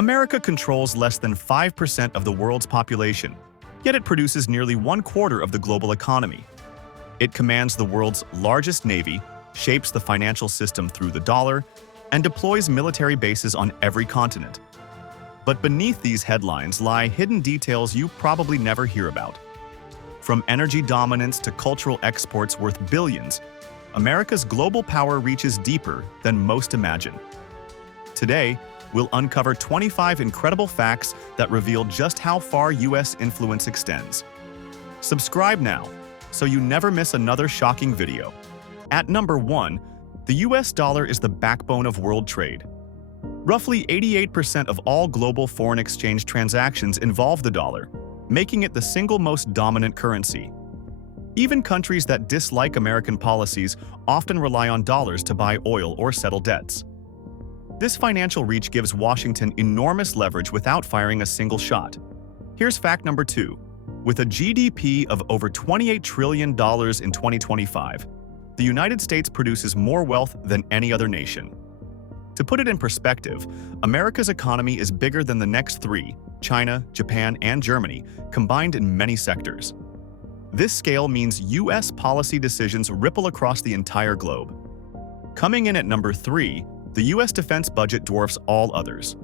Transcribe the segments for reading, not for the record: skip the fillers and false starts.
America controls less than 5% of the world's population, yet it produces nearly 1/4 of the global economy. It commands the world's largest navy, shapes the financial system through the dollar, and deploys military bases on every continent. But beneath these headlines lie hidden details you probably never hear about. From energy dominance to cultural exports worth billions, America's global power reaches deeper than most imagine. Today, we'll uncover 25 incredible facts that reveal just how far U.S. influence extends. Subscribe now, so you never miss another shocking video. At number 1, the U.S. dollar is the backbone of world trade. Roughly 88% of all global foreign exchange transactions involve the dollar, making it the single most dominant currency. Even countries that dislike American policies often rely on dollars to buy oil or settle debts. This financial reach gives Washington enormous leverage without firing a single shot. Here's fact number 2. With a GDP of over $28 trillion in 2025, the United States produces more wealth than any other nation. To put it in perspective, America's economy is bigger than the next three, China, Japan, and Germany, combined in many sectors. This scale means U.S. policy decisions ripple across the entire globe. Coming in at number 3, the U.S. defense budget dwarfs all others.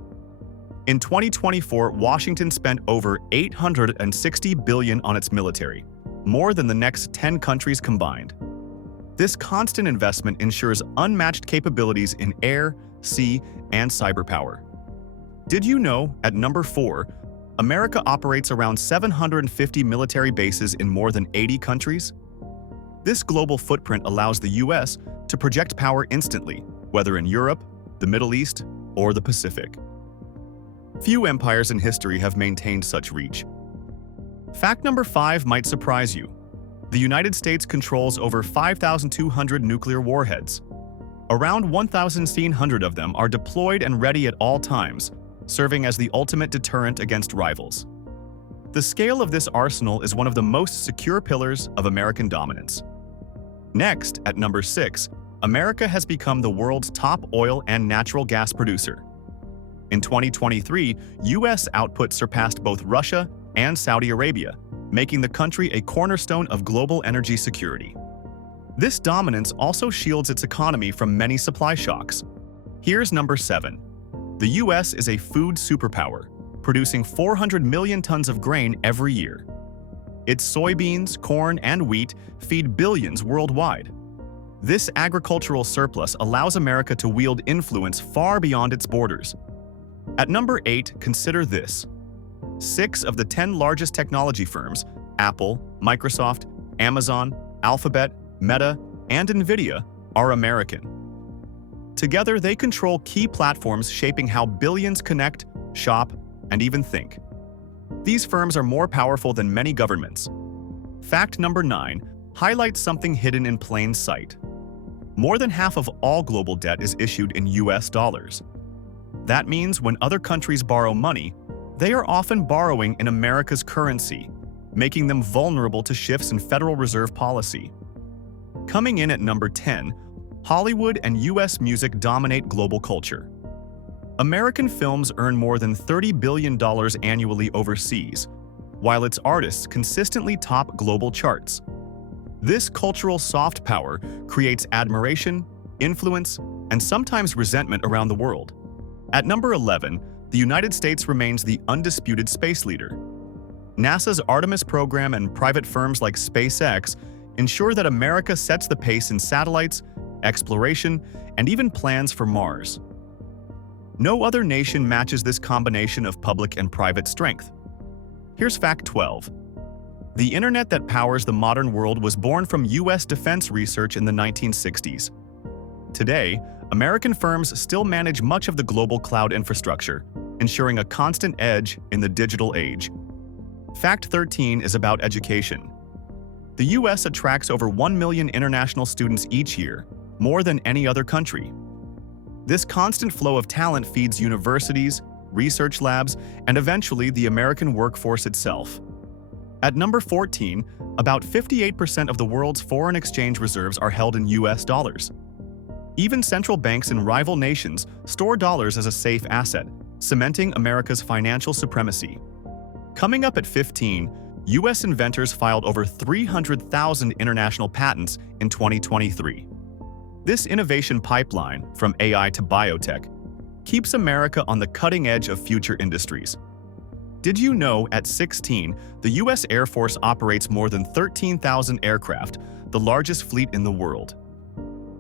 In 2024, Washington spent over $860 billion on its military, more than the next 10 countries combined. This constant investment ensures unmatched capabilities in air, sea, and cyber power. Did you know, at number 4, America operates around 750 military bases in more than 80 countries? This global footprint allows the U.S. to project power instantly, whether in Europe, the Middle East, or the Pacific. Few empires in history have maintained such reach. Fact number 5 might surprise you. The United States controls over 5,200 nuclear warheads. Around 1,700 of them are deployed and ready at all times, serving as the ultimate deterrent against rivals. The scale of this arsenal is one of the most secure pillars of American dominance. Next, at number 6, America has become the world's top oil and natural gas producer. In 2023, U.S. output surpassed both Russia and Saudi Arabia, making the country a cornerstone of global energy security. This dominance also shields its economy from many supply shocks. Here's number 7. The U.S. is a food superpower, producing 400 million tons of grain every year. Its soybeans, corn, and wheat feed billions worldwide. This agricultural surplus allows America to wield influence far beyond its borders. At number 8, consider this. 6 of the 10 largest technology firms, Apple, Microsoft, Amazon, Alphabet, Meta, and Nvidia, are American. Together, they control key platforms shaping how billions connect, shop, and even think. These firms are more powerful than many governments. Fact number 9 highlights something hidden in plain sight. More than half of all global debt is issued in US dollars. That means when other countries borrow money, they are often borrowing in America's currency, making them vulnerable to shifts in Federal Reserve policy. Coming in at number 10, Hollywood and U.S. music dominate global culture. American films earn more than $30 billion annually overseas, while its artists consistently top global charts. This cultural soft power creates admiration, influence, and sometimes resentment around the world. At number 11, the United States remains the undisputed space leader. NASA's Artemis program and private firms like SpaceX ensure that America sets the pace in satellites, exploration, and even plans for Mars. No other nation matches this combination of public and private strength. Here's fact 12. The internet that powers the modern world was born from U.S. defense research in the 1960s. Today, American firms still manage much of the global cloud infrastructure, ensuring a constant edge in the digital age. Fact 13 is about education. The U.S. attracts over 1 million international students each year, more than any other country. This constant flow of talent feeds universities, research labs, and eventually the American workforce itself. At number 14, about 58% of the world's foreign exchange reserves are held in U.S. dollars. Even central banks in rival nations store dollars as a safe asset, cementing America's financial supremacy. Coming up at 15, U.S. inventors filed over 300,000 international patents in 2023. This innovation pipeline, from AI to biotech, keeps America on the cutting edge of future industries. Did you know, at 16, the U.S. Air Force operates more than 13,000 aircraft, the largest fleet in the world?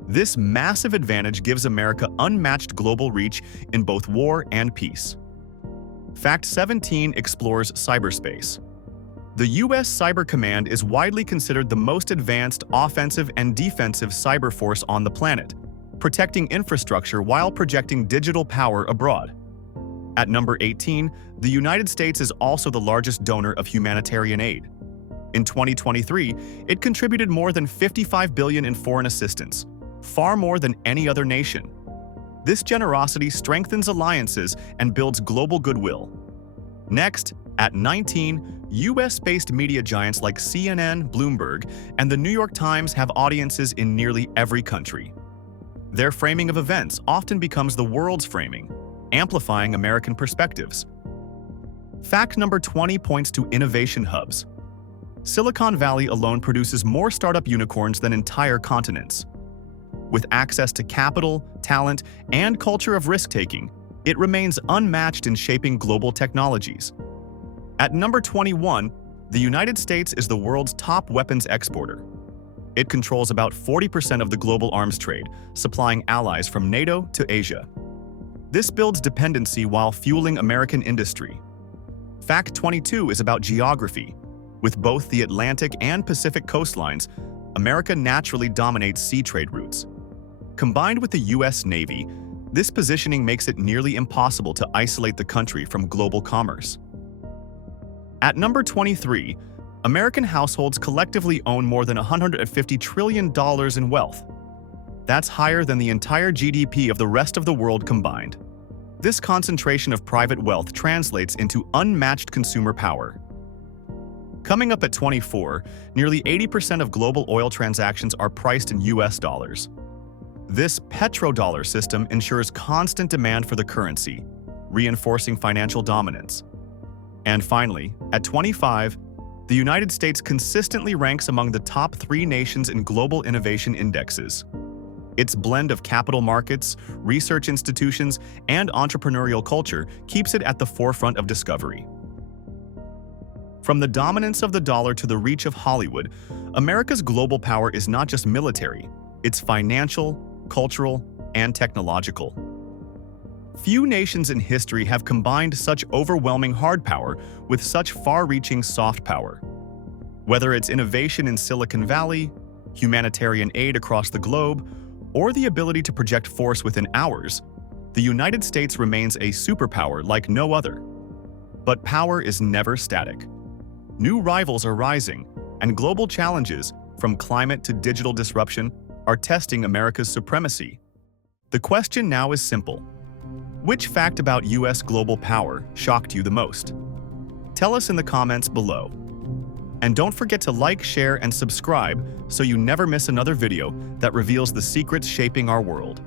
This massive advantage gives America unmatched global reach in both war and peace. Fact 17 explores cyberspace. The U.S. Cyber Command is widely considered the most advanced offensive and defensive cyber force on the planet, protecting infrastructure while projecting digital power abroad. At number 18, the United States is also the largest donor of humanitarian aid. In 2023, it contributed more than $55 billion in foreign assistance, far more than any other nation. This generosity strengthens alliances and builds global goodwill. Next, at 19, US-based media giants like CNN, Bloomberg, and the New York Times have audiences in nearly every country. Their framing of events often becomes the world's framing, amplifying American perspectives. Fact number 20 points to innovation hubs. Silicon Valley alone produces more startup unicorns than entire continents. With access to capital, talent, and culture of risk-taking, it remains unmatched in shaping global technologies. At number 21, the United States is the world's top weapons exporter. It controls about 40% of the global arms trade, supplying allies from NATO to Asia. This builds dependency while fueling American industry. Fact 22 is about geography. With both the Atlantic and Pacific coastlines, America naturally dominates sea trade routes. Combined with the U.S. Navy, this positioning makes it nearly impossible to isolate the country from global commerce. At number 23, American households collectively own more than $150 trillion in wealth. That's higher than the entire GDP of the rest of the world combined. This concentration of private wealth translates into unmatched consumer power. Coming up at 24, nearly 80% of global oil transactions are priced in US dollars. This petrodollar system ensures constant demand for the currency, reinforcing financial dominance. And finally, at 25, the United States consistently ranks among the top 3 nations in global innovation indexes. Its blend of capital markets, research institutions, and entrepreneurial culture keeps it at the forefront of discovery. From the dominance of the dollar to the reach of Hollywood, America's global power is not just military, it's financial, cultural, and technological. Few nations in history have combined such overwhelming hard power with such far-reaching soft power. Whether it's innovation in Silicon Valley, humanitarian aid across the globe, or the ability to project force within hours, the United States remains a superpower like no other. But power is never static. New rivals are rising, and global challenges, from climate to digital disruption, are testing America's supremacy. The question now is simple. Which fact about US global power shocked you the most? Tell us in the comments below. And don't forget to like, share, and subscribe so you never miss another video that reveals the secrets shaping our world.